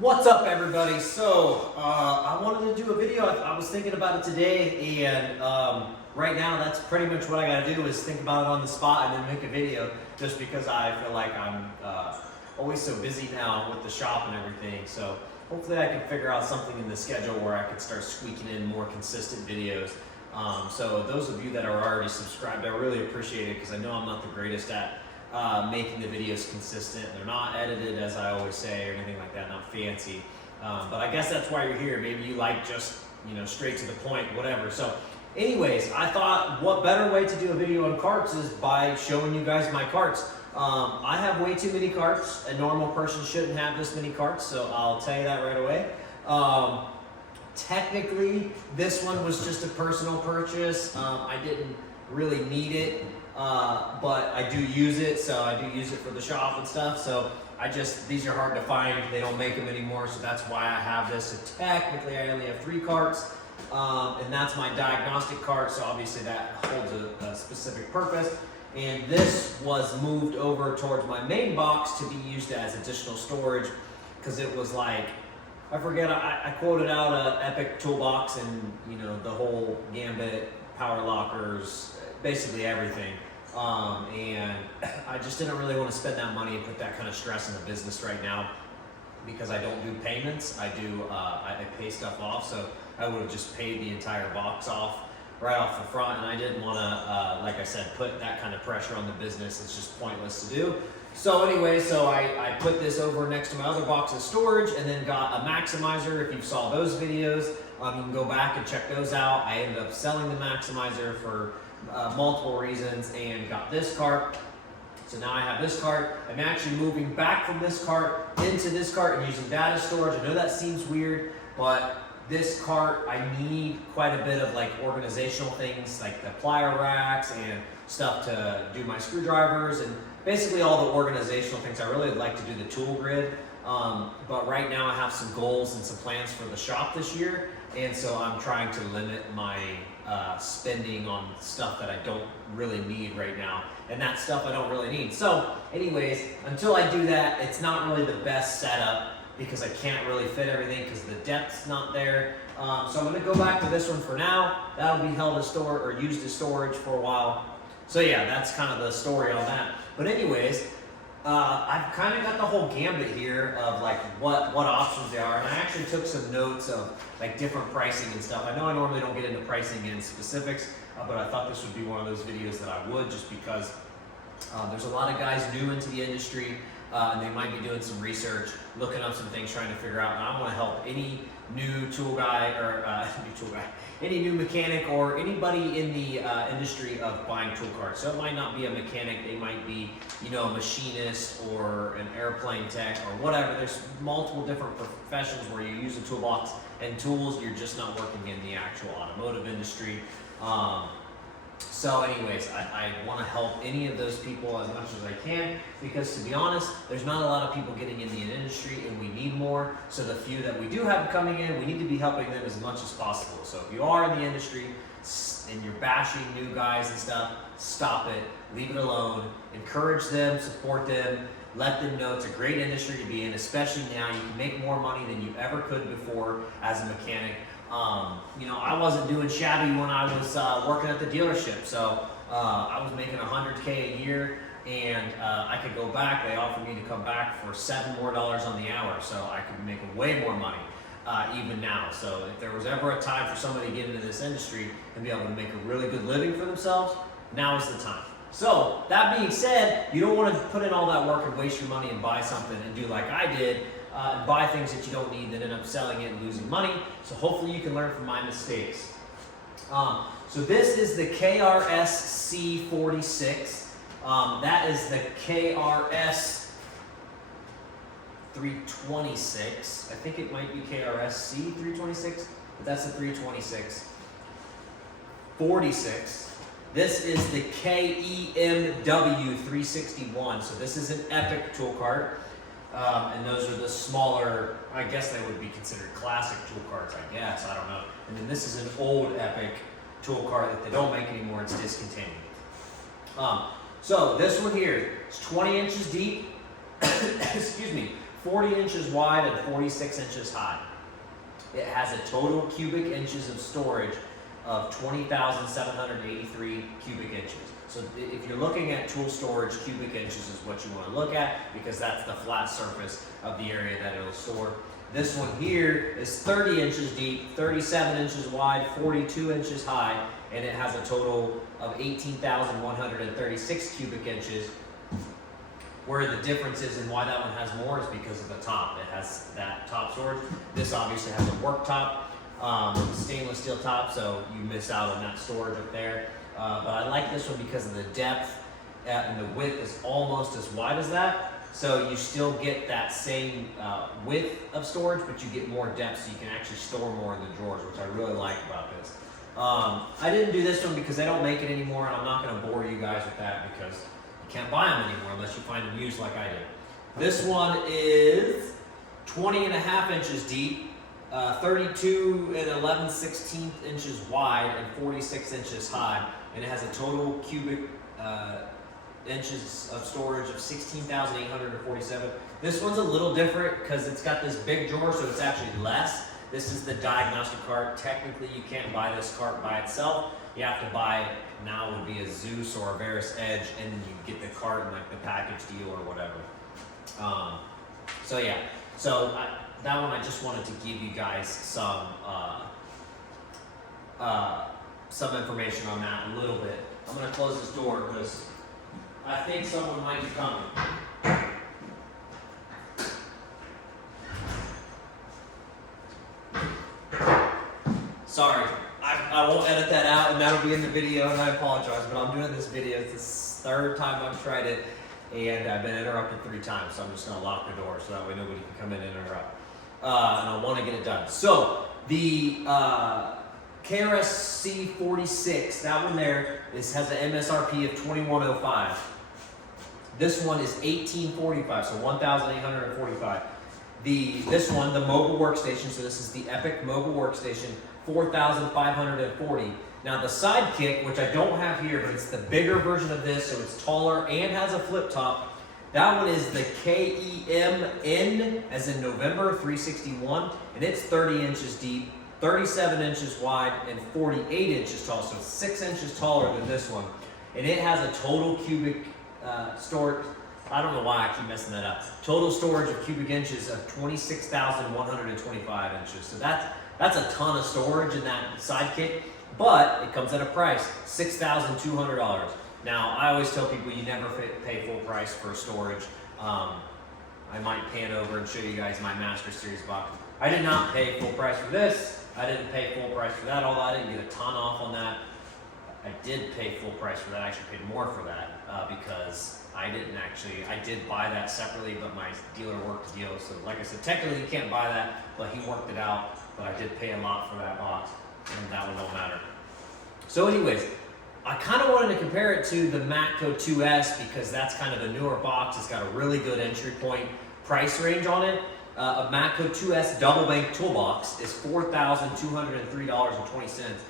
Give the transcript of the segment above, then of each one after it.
What's up, everybody? So I wanted to do a video. I was thinking about it today, and right now that's pretty much what I got to do is think about it on the spot and then make a video, just because I feel like I'm always so busy now with the shop and everything. So hopefully I can figure out something in the schedule where I can start squeaking in more consistent videos. So those of you that are already subscribed, I really appreciate it, because I know I'm not the greatest at making the videos consistent. They're not edited, as I always say, or anything like that, not fancy. But I guess that's why you're here. Maybe you like just, straight to the point, whatever. So anyways, I thought what better way to do a video on carts is by showing you guys my carts. I have way too many carts. A normal person shouldn't have this many carts, so I'll tell you that right away. Technically, this one was just a personal purchase. I didn't really need it. But I do use it, so I do use it for the shop and stuff. So these are hard to find. They don't make them anymore, so that's why I have this. So technically, I only have 3 carts, and that's my diagnostic cart. So obviously, that holds a specific purpose. And this was moved over towards my main box to be used as additional storage, because it was like, I forget, I quoted out a Epic toolbox and the whole gambit, power lockers, basically everything. And I just didn't really want to spend that money and put that kind of stress in the business right now, because I don't do payments. I pay stuff off, so I would have just paid the entire box off right off the front, and I didn't want to, like I said, put that kind of pressure on the business. It's just pointless to do. So anyway, I put this over next to my other box of storage, and then got a maximizer. If you saw those videos, you can go back and check those out. I ended up selling the maximizer for multiple reasons and got this cart. So now I have this cart. I'm actually moving back from this cart into this cart and using that as storage. I know that seems weird, but this cart, I need quite a bit of organizational things, like the plier racks and stuff to do my screwdrivers and basically all the organizational things. I really like to do the tool grid, but right now I have some goals and some plans for the shop this year, and so I'm trying to limit my spending on stuff that I don't really need right now, and that stuff I don't really need. So anyways, until I do that, it's not really the best setup, because I can't really fit everything because the depth's not there. So I'm going to go back to this one for now. That'll be held as storage or used as storage for a while. So yeah, that's kind of the story on that. But anyways, I've kind of got the whole gambit here of what options there are, and I actually took some notes of different pricing and stuff. I know I normally don't get into pricing and specifics, but I thought this would be one of those videos that I would, just because there's a lot of guys new into the industry, and they might be doing some research, looking up some things, trying to figure out. And I want to help any new tool guy or any new mechanic or anybody in the industry of buying tool carts. So it might not be a mechanic, they might be a machinist or an airplane tech or whatever. There's multiple different professions where you use a toolbox and tools. You're just not working in the actual automotive industry. So anyways, I want to help any of those people as much as I can, because to be honest, there's not a lot of people getting in the industry, and we need more. So the few that we do have coming in, we need to be helping them as much as possible. So if you are in the industry and you're bashing new guys and stuff, stop it, leave it alone, encourage them, support them, let them know it's a great industry to be in, especially now. You can make more money than you ever could before as a mechanic. I wasn't doing shabby when I was working at the dealership, so I was making $100K a year, and I could go back. They offered me to come back for $7 more on the hour, so I could make way more money even now. So if there was ever a time for somebody to get into this industry and be able to make a really good living for themselves, now is the time. So that being said, you don't want to put in all that work and waste your money and buy something and do like I did, and buy things that you don't need, then end up selling it and losing money. So hopefully you can learn from my mistakes. So this is the KRS C46. That is the KRS 326. I think it might be KRS C 326, but that's the 326. 46. This is the KEMW 361. So this is an Epic tool cart. And those are the smaller, I guess they would be considered classic tool carts, I guess, I don't know. And then this is an old Epic tool cart that they don't make anymore, it's discontinued. So this one here is 20 inches deep, excuse me, 40 inches wide and 46 inches high. It has a total cubic inches of storage of 20,783 cubic inches. So if you're looking at tool storage, cubic inches is what you want to look at, because that's the flat surface of the area that it'll store. This one here is 30 inches deep, 37 inches wide, 42 inches high, and it has a total of 18,136 cubic inches. Where the difference is and why that one has more is because of the top. It has that top storage. This obviously has a work top, stainless steel top, so you miss out on that storage up there. But I like this one because of the depth, and the width is almost as wide as that. So you still get that same width of storage, but you get more depth, so you can actually store more in the drawers, which I really like about this. I didn't do this one because they don't make it anymore, and I'm not going to bore you guys with that because you can't buy them anymore unless you find them used like I did. This one is 20.5 inches deep, 32 and 11/16 inches wide, and 46 inches high, and it has a total cubic inches of storage of 16,847. This one's a little different because it's got this big drawer, so it's actually less. This is the Diagnostic Cart. Technically, you can't buy this cart by itself. You have to buy, now would be a Zeus or a Veris Edge, and then you get the cart in like the package deal or whatever. So yeah, that one I just wanted to give you guys some information on that a little bit. I'm gonna close this door because I think someone might be coming. Sorry, I won't edit that out, and that'll be in the video, and I apologize, but I'm doing this video. It's the third time I've tried it, and I've been interrupted 3 times, so I'm just going to lock the door so that way nobody can come in and interrupt. And I want to get it done. So, the KRS C46, that one there, has an MSRP of $21.05. This one is $18.45, so $1,845. This one, the mobile workstation, so this is the Epic mobile workstation, $4,540. Now the Sidekick, which I don't have here, but it's the bigger version of this, so it's taller and has a flip top. That one is the KEMN, as in November 361, and it's 30 inches deep, 37 inches wide, and 48 inches tall, so 6 inches taller than this one. And it has a total cubic storage. I don't know why I keep messing that up. Total storage of cubic inches of 26,125 inches. So that's a ton of storage in that Sidekick, but it comes at a price, $6,200. Now, I always tell people you never pay full price for storage. I might pan over and show you guys my Master Series box. I did not pay full price for this. I didn't pay full price for that, although I didn't get a ton off on that. I did pay full price for that. I actually paid more for that because I did buy that separately, but my dealer worked the deal. So like I said, technically you can't buy that, but he worked it out. But I did pay a lot for that box, and that one don't matter. So anyways, I kind of wanted to compare it to the Matco 2S because that's kind of a newer box. It's got a really good entry point price range on it. A Matco 2S double bank toolbox is $4,203.20,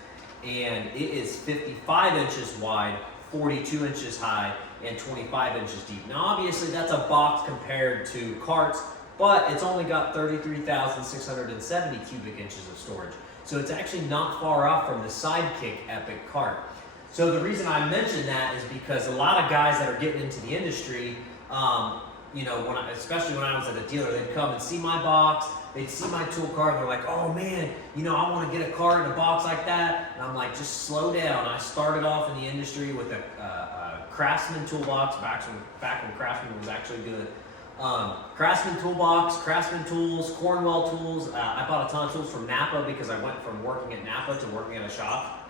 and it is 55 inches wide, 42 inches high, and 25 inches deep. Now obviously that's a box compared to carts, but it's only got 33,670 cubic inches of storage. So it's actually not far off from the Sidekick Epic cart. So the reason I mention that is because a lot of guys that are getting into the industry, especially when I was at a dealer, they'd come and see my box, they'd see my tool cart, and they're like, oh man, I want to get a cart in a box like that. And I'm like, just slow down. I started off in the industry with a Craftsman toolbox back when Craftsman was actually good. Craftsman toolbox, Craftsman tools, Cornwell tools. I bought a ton of tools from Napa because I went from working at Napa to working at a shop.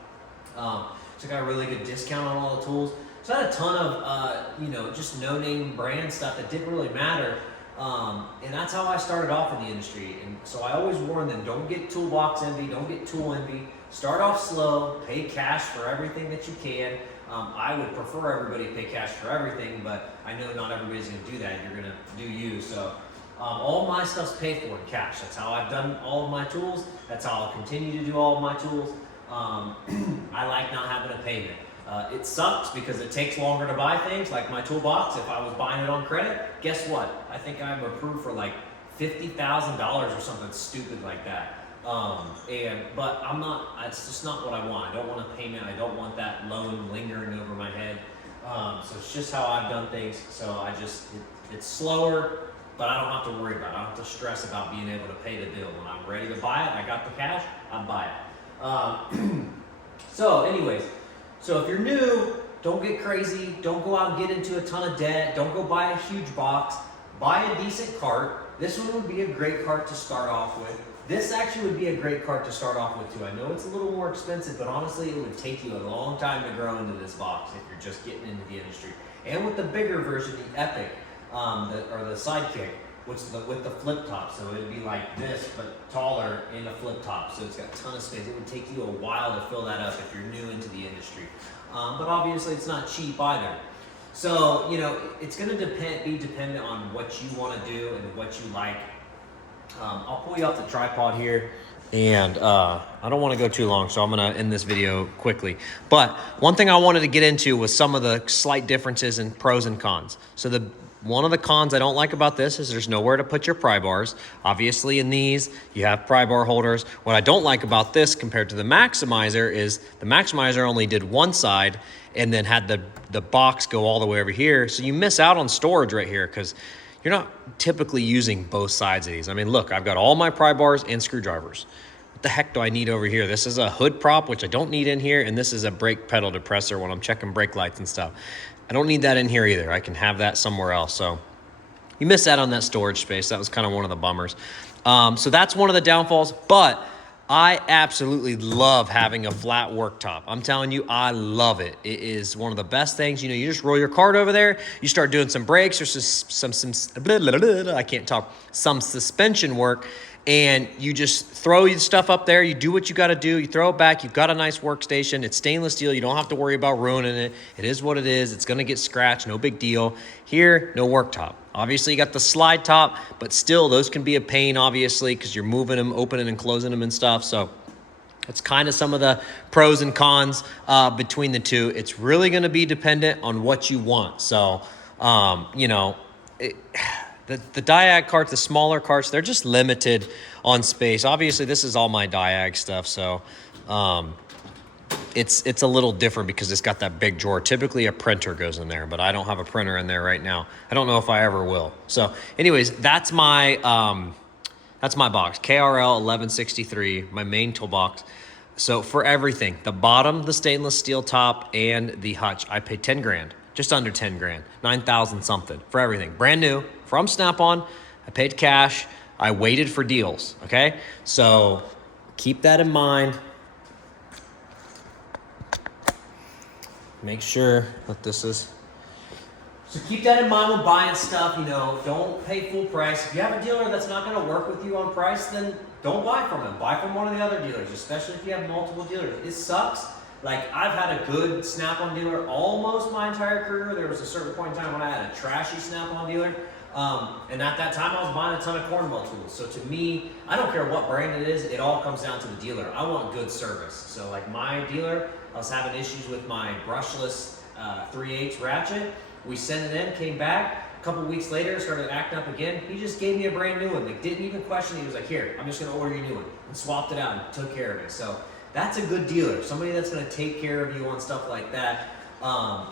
So I got a really good discount on all the tools. So I had a ton of, just no-name brand stuff that didn't really matter. And that's how I started off in the industry. And so I always warn them, don't get toolbox envy, don't get tool envy. Start off slow, pay cash for everything that you can. I would prefer everybody pay cash for everything, but I know not everybody's going to do that. You're going to do you. So all my stuff's paid for in cash. That's how I've done all of my tools. That's how I'll continue to do all of my tools. I like not having a payment. It sucks because it takes longer to buy things, like my toolbox. If I was buying it on credit, guess what? I think I'm approved for like $50,000 or something stupid like that. But I'm not, it's just not what I want. I don't want a payment. I don't want that loan lingering over my head. So it's just how I've done things. So it's slower, but I don't have to worry about it. I don't have to stress about being able to pay the bill. When I'm ready to buy it, I got the cash, I buy it. So anyways, so if you're new, don't get crazy. Don't go out and get into a ton of debt. Don't go buy a huge box. Buy a decent cart. This one would be a great cart to start off with. This actually would be a great cart to start off with too. I know it's a little more expensive, but honestly, it would take you a long time to grow into this box if you're just getting into the industry. And with the bigger version, the Epic, or the Sidekick, with the flip top. So it'd be like this, but taller in a flip top. So it's got a ton of space. It would take you a while to fill that up if you're new into the industry. But obviously it's not cheap either. So, it's going to be dependent on what you want to do and what you like. I'll pull you off the tripod here, and I don't want to go too long, so I'm going to end this video quickly. But one thing I wanted to get into was some of the slight differences in pros and cons. So one of the cons I don't like about this is there's nowhere to put your pry bars. Obviously in these, you have pry bar holders. What I don't like about this compared to the Maximizer is the Maximizer only did one side and then had the box go all the way over here. So you miss out on storage right here because you're not typically using both sides of these. I mean, look, I've got all my pry bars and screwdrivers. What the heck do I need over here? This is a hood prop, which I don't need in here, and this is a brake pedal depressor when I'm checking brake lights and stuff. I don't need that in here either. I can have that somewhere else. So you miss out on that storage space. That was kind of one of the bummers. So that's one of the downfalls, but I absolutely love having a flat worktop. I'm telling you, I love it. It is one of the best things. You just roll your cart over there, you start doing some brakes or some suspension work, and you just throw your stuff up there. You do what you got to do. You throw it back. You've got a nice workstation. It's stainless steel. You don't have to worry about ruining it. It is what it is. It's going to get scratched. No big deal. Here, no worktop. Obviously, you got the slide top, but still, those can be a pain, obviously, because you're moving them, opening and closing them and stuff. So it's kind of some of the pros and cons between the two. It's really going to be dependent on what you want. So, the Diag carts, the smaller carts, they're just limited on space. Obviously, this is all my Diag stuff, so it's a little different because it's got that big drawer. Typically, a printer goes in there, but I don't have a printer in there right now. I don't know if I ever will. So, anyways, that's my box, KRL 1163, my main toolbox. So for everything, the bottom, the stainless steel top, and the hutch, I paid 10 grand. Just under 10 grand, 9,000 something for everything. Brand new from Snap-on. I paid cash. I waited for deals, okay? So keep that in mind. Make sure that this is... So keep that in mind when buying stuff, don't pay full price. If you have a dealer that's not gonna work with you on price, then don't buy from him. Buy from one of the other dealers, especially if you have multiple dealers. It sucks. Like, I've had a good Snap-on dealer almost my entire career. There was a certain point in time when I had a trashy Snap-on dealer. And at that time, I was buying a ton of cornwall tools. So to me, I don't care what brand it is, it all comes down to the dealer. I want good service. So like my dealer, I was having issues with my brushless 3/8 ratchet. We sent it in, came back. A couple weeks later, started acting up again. He just gave me a brand new one. Like, didn't even question it. He was like, here, I'm just gonna order you a new one. And swapped it out and took care of it. So that's a good dealer, somebody that's going to take care of you on stuff like that.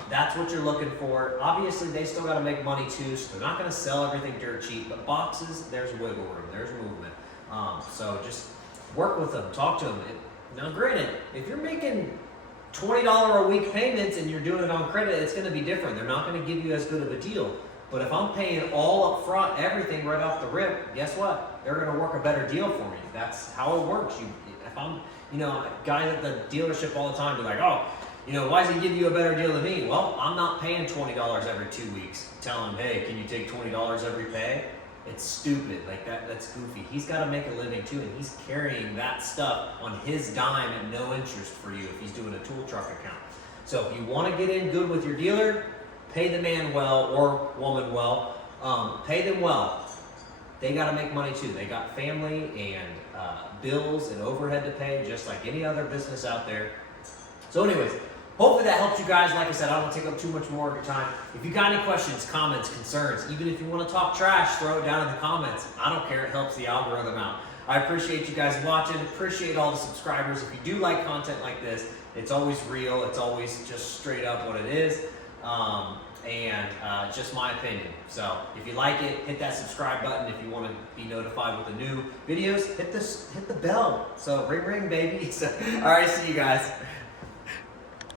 That's what you're looking for. Obviously, they still got to make money too, so they're not going to sell everything dirt cheap. But boxes, there's wiggle room, there's movement. So just work with them, talk to them. Now, granted, if you're making $20 a week payments and you're doing it on credit, it's going to be different. They're not going to give you as good of a deal. But if I'm paying all up front, everything right off the rip, guess what? They're going to work a better deal for me. That's how it works. If I'm guys at the dealership all the time be like, oh, why does he give you a better deal than me? Well, I'm not paying $20 every 2 weeks. Tell him, hey, can you take $20 every pay? It's stupid. Like that's goofy. He's got to make a living too, and he's carrying that stuff on his dime at no interest for you if he's doing a tool truck account. So if you want to get in good with your dealer, pay the man well or woman well. Pay them well. They got to make money too. They got family and bills and overhead to pay, just like any other business out there. So anyways, hopefully that helped you guys. Like I said, I don't want to take up too much more of your time. If you got any questions, comments, concerns, even if you want to talk trash, throw it down in the comments. I don't care. It helps the algorithm out. I appreciate you guys watching. Appreciate all the subscribers. If you do like content like this, it's always real. It's always just straight up what it is. Just my opinion. So if you like it, hit that subscribe button. If you want to be notified with the new videos, hit the bell. So ring ring, baby. So, all right, see you guys.